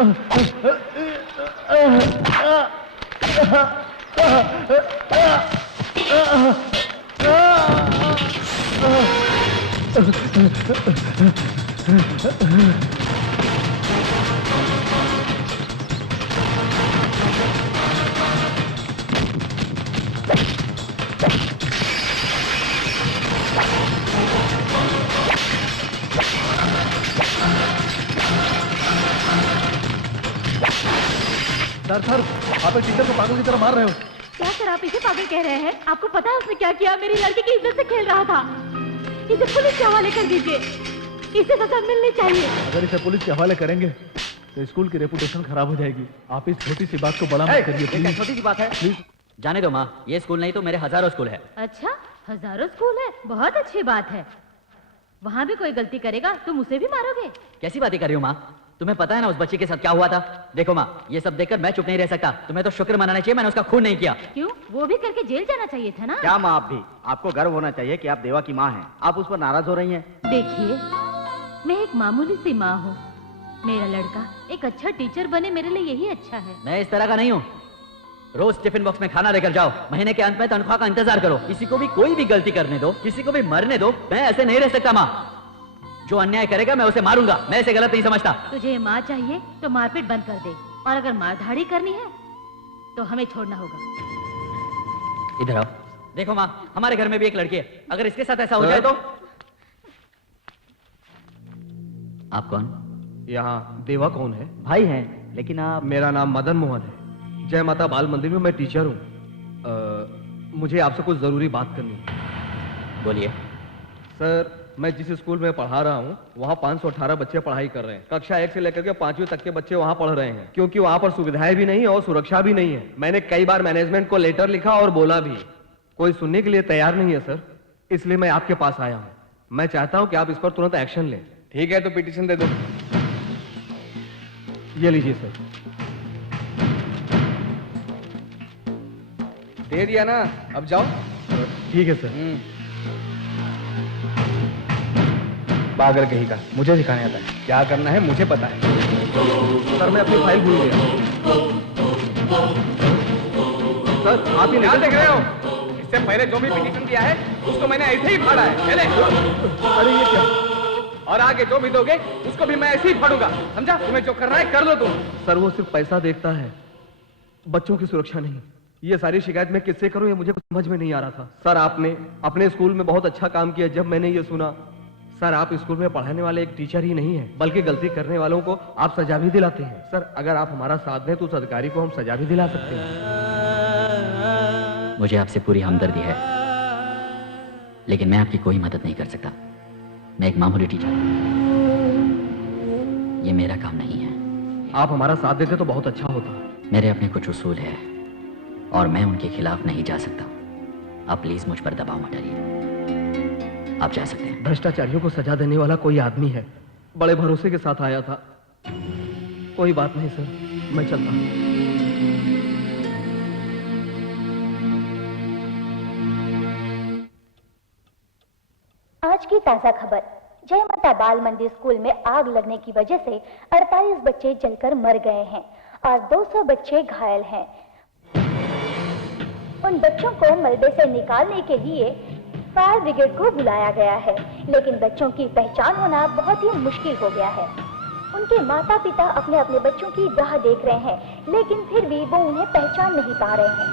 Sir, आप एक teacher को पागल की तरह मार रहे हो। क्या सर, आप इसे पागल कह रहे हैं? आपको पता है उसने क्या किया? मेरी लड़की की इज्जत से खेल रहा था। इसे पुलिस के हवाले कर दीजिए, इसे सजा मिलनी चाहिए। अगर इसे पुलिस के हवाले करेंगे तो स्कूल की रेपुटेशन खराब हो जाएगी। आप इस छोटी सी बात को बड़ा मत करिए प्लीज। छोटी सी बात है, प्लीज जाने दो माँ। ये स्कूल नहीं तो मेरे हजारों स्कूल है। अच्छा, हजारों स्कूल है, बहुत अच्छी बात है। वहाँ भी कोई गलती करेगा तुम उसे भी मारोगे? कैसी बातें कर रही हो माँ? तुम्हें पता है ना उस बच्चे के साथ क्या हुआ था? देखो माँ, ये सब देखकर मैं चुप नहीं रह सकता। तुम्हें तो शुक्र मनाना चाहिए मैंने उसका खून नहीं किया। क्यों? वो भी करके जेल जाना चाहिए था ना। क्या माँ आप भी? आपको गर्व होना चाहिए कि आप देवा की माँ हैं। आप उस पर नाराज हो रही हैं। देखिए, मैं एक मामूली सी माँ हूँ। मेरा लड़का एक अच्छा टीचर बने, मेरे लिए यही अच्छा है। मैं इस तरह का नहीं हूँ। रोज टिफिन बॉक्स में खाना लेकर जाओ, महीने के अंत में तनख्वाह का इंतजार करो। किसी को भी कोई भी गलती करने दो, किसी को भी मरने दो। मैं ऐसे नहीं रह सकता माँ। जो अन्याय करेगा मैं उसे मारूंगा। मैं इसे गलत नहीं समझता। तुझे माँ चाहिए तो मारपीट बंद कर दे, और अगर मारधाड़ी करनी है तो हमें छोड़ना होगा। इधर आओ। देखो माँ, हमारे घर में भी एक लड़की है। अगर इसके साथ ऐसा हो जाए तो? आप कौन? यहाँ देवा कौन है? भाई हैं, लेकिन आप? मेरा नाम मदन मोहन है। जय माता बाल मंदिर में मैं टीचर हूँ। मुझे आपसे कुछ जरूरी बात करनी है। बोलिए। सर, मैं जिस स्कूल में पढ़ा रहा हूँ वहाँ 518 बच्चे पढ़ाई कर रहे हैं। कक्षा 1 से लेकर के 5वीं तक के बच्चे वहाँ पढ़ रहे हैं, क्योंकि वहाँ पर सुविधाएं भी नहीं और सुरक्षा भी नहीं है। मैंने कई बार मैनेजमेंट को लेटर लिखा और बोला भी, कोई सुनने के लिए तैयार नहीं है सर। इसलिए मैं आपके पास आया हूँ। मैं चाहता हूँ कि आप इस पर तुरंत एक्शन लें। ठीक है, तो पिटीशन दे दो। ये लीजिए सर। दे दिया ना, अब जाओ। ठीक है सर। पागल कहीं का, मुझे सिखाने आता है। क्या करना है मुझे पता है। सर, मैं अपनी फाइल भूल गया। सर, आप ही क्या देख रहे हो? इससे पहले जो भी पिटीशन दिया है उसको मैंने ऐसे ही फाड़ा है। चले। अरे ये क्या? और आगे जो भी दोगे उसको भी मैं ऐसे ही फाड़ूंगा, समझा? तुम्हें जो करना है कर लो तुम। सर, वो सिर्फ पैसा देखता है, बच्चों की सुरक्षा नहीं। ये सारी शिकायत मैं किससे करूं, ये मुझे समझ में नहीं आ रहा था। सर, आपने अपने स्कूल में बहुत अच्छा काम किया। जब मैंने ये सुना, सर, आप स्कूल में पढ़ाने वाले एक टीचर ही नहीं है, बल्कि गलती करने वालों को आप सजा भी दिलाते हैं। सर, अगर आप हमारा साथ दें तो उस अधिकारी को हम सजा भी दिला सकते हैं। मुझे आपसे पूरी हमदर्दी है, लेकिन मैं आपकी कोई मदद नहीं कर सकता। मैं एक मामूली टीचर हूं, ये मेरा काम नहीं है। आप हमारा साथ देते तो बहुत अच्छा होता। मेरे अपने कुछ उसूल हैं और मैं उनके खिलाफ नहीं जा सकता। आप प्लीज मुझ पर दबाव मत डालिए, आप जा सकते हैं। भ्रष्टाचारियों को सजा देने वाला कोई आदमी है, बड़े भरोसे के साथ आया था। कोई बात नहीं सर, मैं चलता हूं। आज की ताजा खबर। जय माता बाल मंदिर स्कूल में आग लगने की वजह से 48 बच्चे जलकर मर गए हैं और 200 बच्चे घायल हैं। उन बच्चों को मलबे से निकालने के लिए फायर ब्रिगेड को बुलाया गया है, लेकिन बच्चों की पहचान होना बहुत ही मुश्किल हो गया है। उनके माता पिता अपने अपने बच्चों की राह देख रहे हैं, लेकिन फिर भी वो उन्हें पहचान नहीं पा रहे हैं।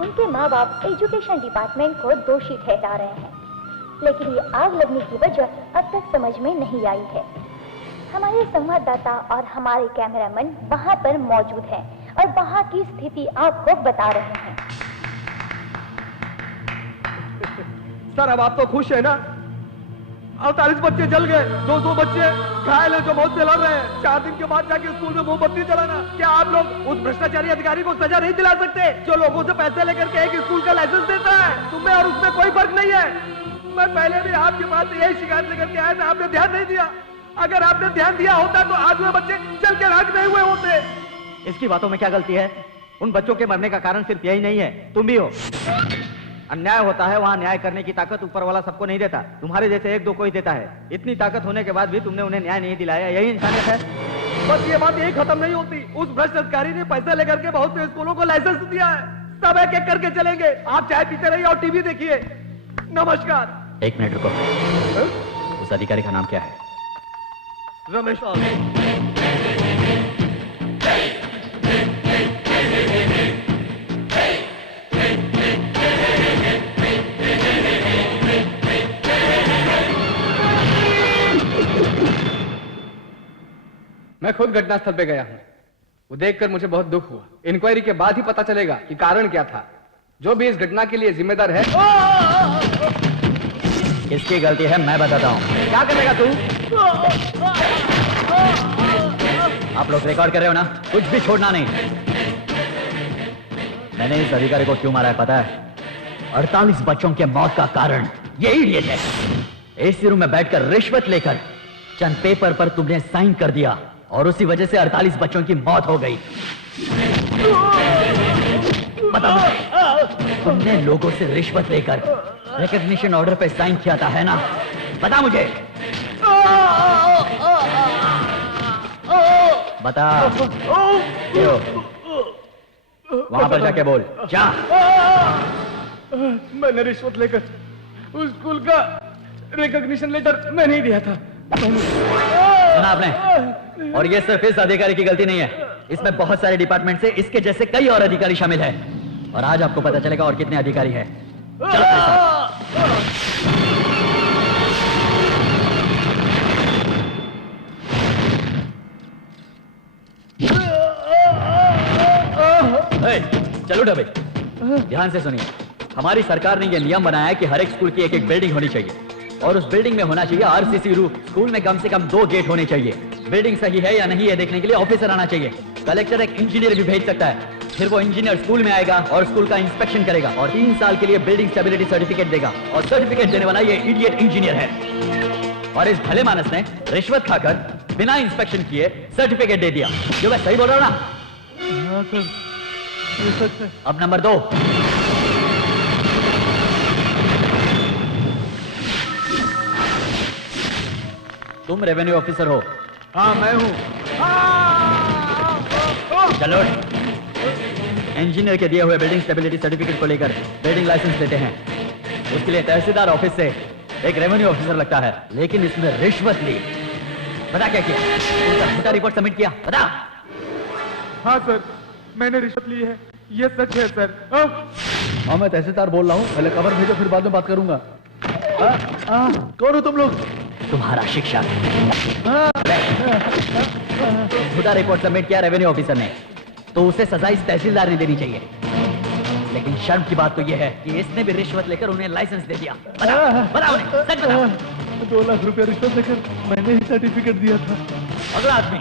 उनके माँ बाप एजुकेशन डिपार्टमेंट को दोषी ठहरा रहे हैं, लेकिन ये आग लगने की वजह अब तक समझ में नहीं आई है। हमारे संवाददाता और हमारे कैमरामैन वहां पर मौजूद हैं और वहां की स्थिति आपको बता रहे हैं। सर, अब आप तो खुश है ना? 48 बच्चे जल गए, 200 बच्चे घायल हैं जो मौत से लड़ रहे हैं। 4 दिन के बाद जाके स्कूल में मोमबत्ती जलाना, क्या आप लोग उस भ्रष्टाचारी अधिकारी को सजा नहीं दिला सकते जो लोगों से पैसे लेकर के एक स्कूल का लाइसेंस देता है? तुम्हें और उसमें कोई फर्क नहीं है। मैं पहले भी आपके पास यही शिकायत लेकर के आया था, आपने ध्यान नहीं दिया। अगर आपने ध्यान दिया होता तो आज वे बच्चे जल के राख नहीं हुए होते। इसकी बातों में क्या गलती है? उन बच्चों के मरने का कारण सिर्फ यही नहीं है, तुम भी हो। अन्याय होता है वहाँ न्याय करने की ताकत ऊपर वाला सबको नहीं देता। तुम्हारे जैसे एक दो को ही देता है। इतनी ताकत होने के बाद भी तुमने उन्हें न्याय नहीं दिलाया, यही इंसानियत है। बस ये बात यही खत्म नहीं होती। उस भ्रष्ट अधिकारी ने पैसे लेकर के बहुत से स्कूलों को लाइसेंस दिया है। सब एक एक करके चलेंगे। आप चाय पीते रहिए और टीवी देखिए। नमस्कार। एक मिनट रुको। उस अधिकारी का नाम क्या है? रमेश साहब। मैं खुद घटनास्थल पे गया हूं। वो देखकर मुझे बहुत दुख हुआ। इंक्वायरी के बाद ही पता चलेगा कि कारण क्या था। जो भी इस घटना के लिए जिम्मेदार है। किसकी गलती है मैं बताता हूँ। क्या करेगा तू? आप लोग रिकॉर्ड कर रहे हो ना? कुछ भी छोड़ना नहीं। मैंने इस अधिकारी को क्यों मारा है पता है? 48 बच्चों के मौत का कारण ये इडियट है। एसी रूम में बैठकर रिश्वत लेकर चंद पेपर पर तुमने साइन कर दिया और उसी वजह से 48 बच्चों की मौत हो गई। बताओ, तुमने लोगों से रिश्वत लेकर रिकॉग्निशन ऑर्डर पे साइन किया था, है ना? बता मुझे। बता। क्यों? वहां पर जाके बोल। जा। मैंने रिश्वत लेकर उस स्कूल का रिकॉग्निशन लेटर मैं नहीं दिया था। सुना आपने? और ये सिर्फ इस अधिकारी की गलती नहीं है। इसमें बहुत सारे डिपार्टमेंट से इसके जैसे कई और अधिकारी शामिल हैं। और आज आपको पता चलेगा और कितने अधिकारी हैं। चलो मेरे साथ। चलो डबे, ध्यान से सुनिए। हमारी सरकार ने यह नियम बनाया है कि हर एक स्कूल की एक एक बिल्डिंग होनी चाहिए और उस बिल्डिंग में होना चाहिए आरसीसी रूफ। स्कूल में कम से कम 2 गेट होने चाहिए। बिल्डिंग सही है या नहीं ये देखने के लिए ऑफिसर आना चाहिए। कलेक्टर एक इंजीनियर भी भेज सकता है। फिर वो इंजीनियर स्कूल में आएगा और स्कूल का इंस्पेक्शन करेगा और 3 साल के लिए बिल्डिंग स्टेबिलिटी सर्टिफिकेट देगा। और सर्टिफिकेट देने वाला ये इडियट इंजीनियर है। और इस भले मानस ने रिश्वत खाकर बिना इंस्पेक्शन किए सर्टिफिकेट दे दिया। जो मैं सही बोल रहा हूं ना? हाँ सर, ये सच है। अब नंबर 2। तुम रेवेन्यू ऑफिसर हो? हाँ मैं हूँ। चलो। इंजीनियर के दिए हुए बिल्डिंग स्टेबिलिटी सर्टिफिकेट को लेकर बिल्डिंग लाइसेंस देते हैं। उसके लिए तहसीलदार ऑफिस से एक रेवेन्यू ऑफिसर लगता है, लेकिन इसमें रिश्वत ली। बता क्या किया? उनका झूठा रिपोर्ट सबमिट किया। बता। हाँ सर, मैंने रिश्वत ली है। ये सच है सर। हाँ मैं तहसीलदार बोल रहा हूँ। पहले खबर भेजो फिर बाद में बात करूंगा। कौन हो तुम लोग? तुम्हारा शिक्षक। झूठा रिपोर्ट सबमिट किया रेवेन्यू ऑफिसर ने, तो उसे सजा इस तहसीलदार ने देनी चाहिए। लेकिन शर्म की बात तो यह है कि इसने भी रिश्वत लेकर उन्हें लाइसेंस दे दिया। बता उन्हें, सच बता। 2 लाख रुपया रिश्वत देकर मैंने ही सर्टिफिकेट दिया था। अगला आदमी।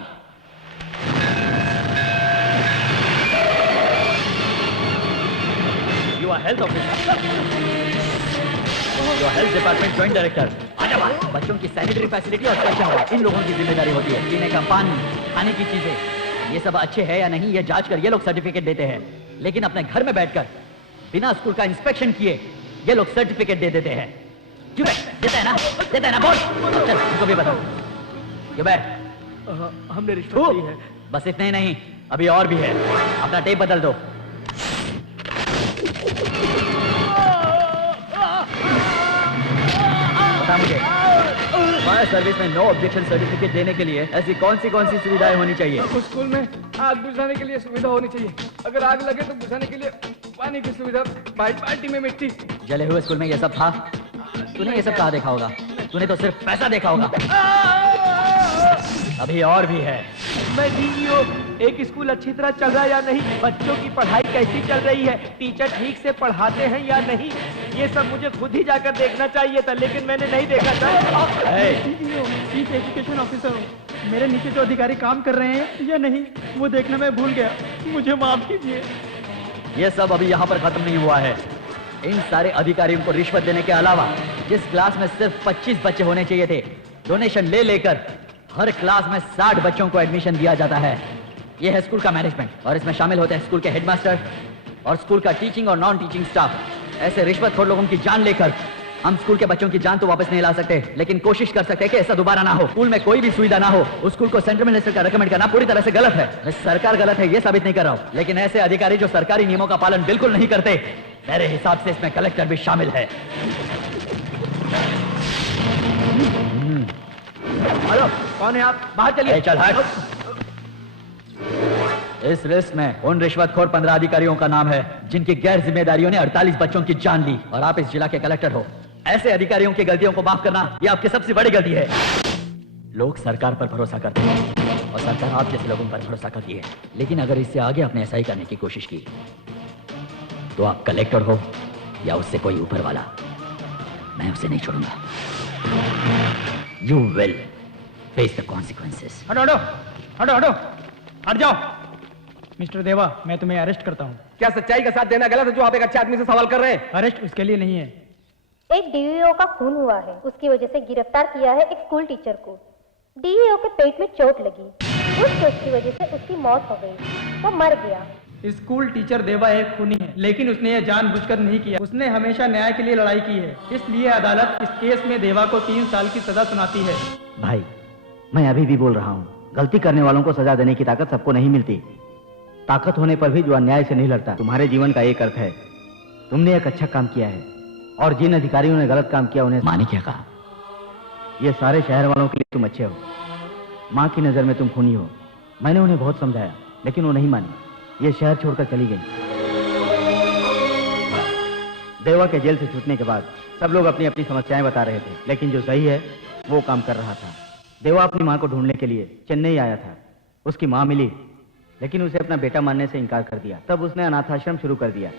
You are health officer, you are health department joint director. आजा बाहर। बच्चों की सैनिटरी फैसिलिटी और स्वच्छता इन लोगों की जिम्मेदारी होती है। पीने का पानी, खाने की चीजें, ये सब अच्छे हैं या नहीं ये जांच कर ये लोग सर्टिफिकेट देते हैं। लेकिन अपने घर में बैठकर बिना स्कूल का इंस्पेक्शन किए ये लोग सर्टिफिकेट दे देते हैं। क्यों बे? देता है ना? देता है ना? बोल। चल तुमको भी बताओ। क्यों बे? हमने रिश्वत ली है। बस इतने ही नहीं, अभी और भी है। अपना टेप बदल दो। बता मुझे, फायर सर्विस में नो ऑब्जेक्शन सर्टिफिकेट देने के लिए ऐसी कौन सी सुविधाएं होनी चाहिए? उस स्कूल में आग बुझाने के लिए सुविधा होनी चाहिए। अगर आग लगे तो बुझाने के लिए पानी की सुविधा, बाल्टी में मिट्टी। जले हुए स्कूल में ये सब था? तूने ये सब कहाँ देखा होगा? तूने तो सिर्फ पैसा देखा होगा। अभी और भी है। मैं डीईओ, एक स्कूल अच्छी तरह चल रहा है या नहीं, बच्चों की पढ़ाई कैसी चल रही है, टीचर ठीक से पढ़ाते हैं या नहीं, ये सब मुझे खुद ही जाकर देखना चाहिए था, लेकिन मैंने नहीं देखा था। डीईओ, चीफ एजुकेशन ऑफिसर हूँ। मेरे नीचे जो अधिकारी काम कर रहे हैं या नहीं वो देखना मैं भूल गया, मुझे माफ कीजिए। ये सब अभी यहाँ पर खत्म नहीं हुआ है। इन सारे अधिकारियों को रिश्वत देने के अलावा जिस क्लास में सिर्फ 25 बच्चे होने चाहिए थे, डोनेशन ले लेकर हर क्लास में 60 बच्चों को एडमिशन दिया जाता है। यह है स्कूल का मैनेजमेंट और इसमें शामिल होते हैं स्कूल के हेडमास्टर और स्कूल का टीचिंग और नॉन टीचिंग स्टाफ। ऐसे रिश्वतखोर लोगों की जान लेकर हम स्कूल के बच्चों की जान तो वापस नहीं ला सकते, लेकिन कोशिश कर सकते हैं कि ऐसा दोबारा ना हो। स्कूल में कोई भी सुविधा ना हो, उस स्कूल को सेंट्रल मिनिस्टर का रेकमेंड करना पूरी तरह से गलत है। मैं सरकार गलत है ये साबित नहीं कर रहा हूँ, लेकिन ऐसे अधिकारी जो सरकारी नियमों का पालन बिल्कुल नहीं करते, मेरे हिसाब से इसमें कलेक्टर भी शामिल है। हेलो, कौन है आप? बाहर चलिए। चल हट। इस लिस्ट में उन रिश्वतखोर 15 अधिकारियों का नाम है जिनकी गैर जिम्मेदारियों ने 48 बच्चों की जान ली, और आप इस जिला के कलेक्टर हो। ऐसे अधिकारियों की गलतियों को माफ करना यह आपकी सबसे बड़ी गलती है। लोग सरकार पर भरोसा करते हैं और सरकार आप जैसे लोगों पर भरोसा करती है, लेकिन अगर इससे आगे आपने ऐसा ही करने की कोशिश की तो आप कलेक्टर हो या उससे कोई ऊपर वाला, मैं उसे नहीं छोड़ूंगा। You will face the consequences. हटो हटो हटो हटो, हट जाओ। मिस्टर देवा, मैं तुम्हें अरेस्ट करता हूँ। क्या सच्चाई का साथ देना गलत है जो आप एक अच्छे आदमी से सवाल कर रहे हैं? अरेस्ट उसके लिए नहीं है। एक डीईओ का खून हुआ है, उसकी वजह से गिरफ्तार किया है एक स्कूल टीचर को। डीईओ के पेट में चोट लगी, उस चोट की वजह से उसकी मौत हो गई, वो मर गया। स्कूल टीचर देवा एक खूनी है, लेकिन उसने यह जानबूझकर नहीं किया। उसने हमेशा न्याय के लिए लड़ाई की है, इसलिए अदालत इस केस में देवा को 3 साल की सजा सुनाती है। भाई, मैं अभी भी बोल रहा हूँ, गलती करने वालों को सजा देने की ताकत सबको नहीं मिलती। ताकत होने पर भी जो अन्याय से नहीं लड़ता। तुम्हारे जीवन का एक अर्थ है, तुमने एक अच्छा काम किया है, और जिन अधिकारियों ने गलत काम किया उन्हें माँ ने क्या कहा? ये सारे शहर वालों के लिए तुम अच्छे हो, माँ की नजर में तुम खूनी हो। मैंने उन्हें बहुत समझाया, लेकिन वो नहीं मानी, ये शहर छोड़कर चली गई। देवा के जेल से छूटने के बाद सब लोग अपनी अपनी समस्याएं बता रहे थे, लेकिन जो सही है वो काम कर रहा था। देवा अपनी माँ को ढूंढने के लिए चेन्नई आया था। उसकी माँ मिली, लेकिन उसे अपना बेटा मानने से इनकार कर दिया। तब उसने अनाथाश्रम शुरू कर दिया।